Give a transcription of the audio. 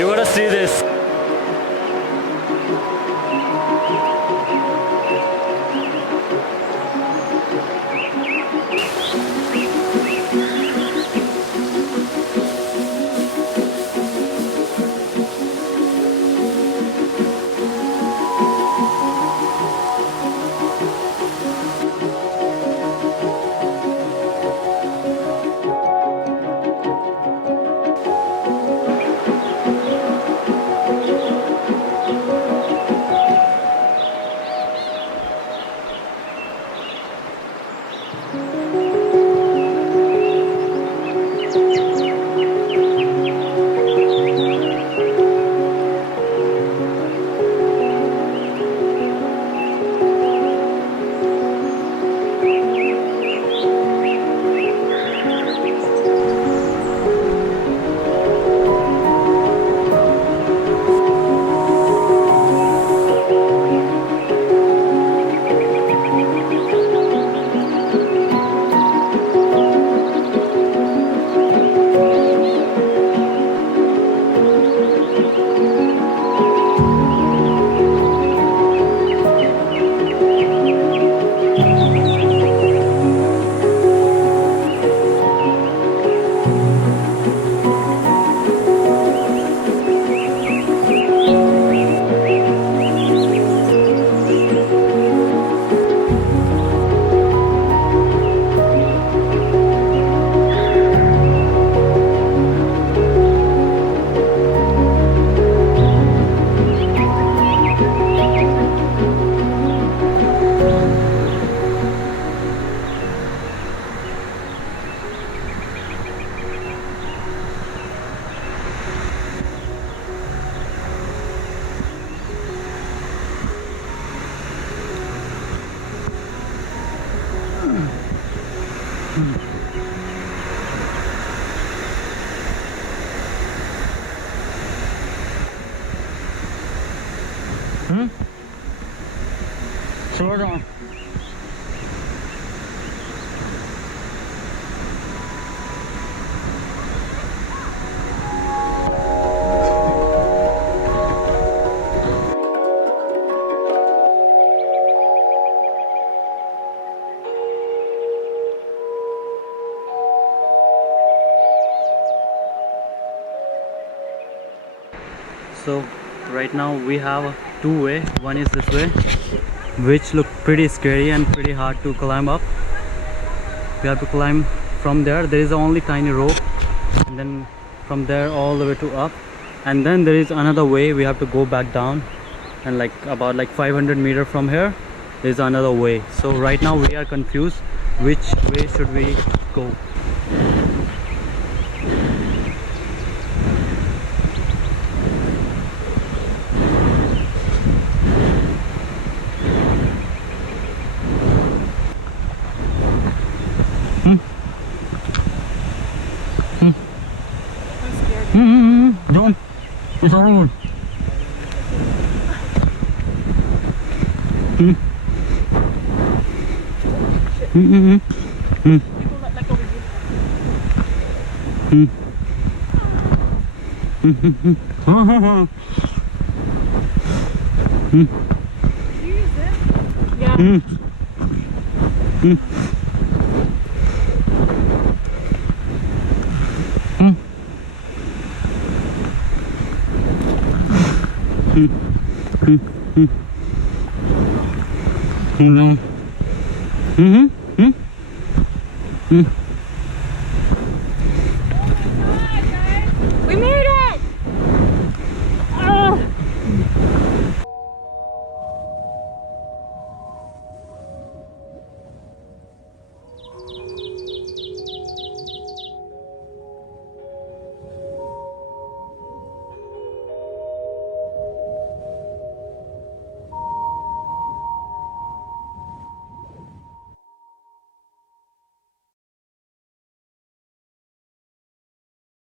You gotta see this. Slow down. So right now we have two way. One is this way, which look pretty scary and pretty hard to climb up. We have to climb from there. There is only tiny rope, and then from there all the way to up, and then there is another way. We have to go back down, and like about 500 meters from here there is another way. So right now we are confused which way should we go. Don't. It's all good. No.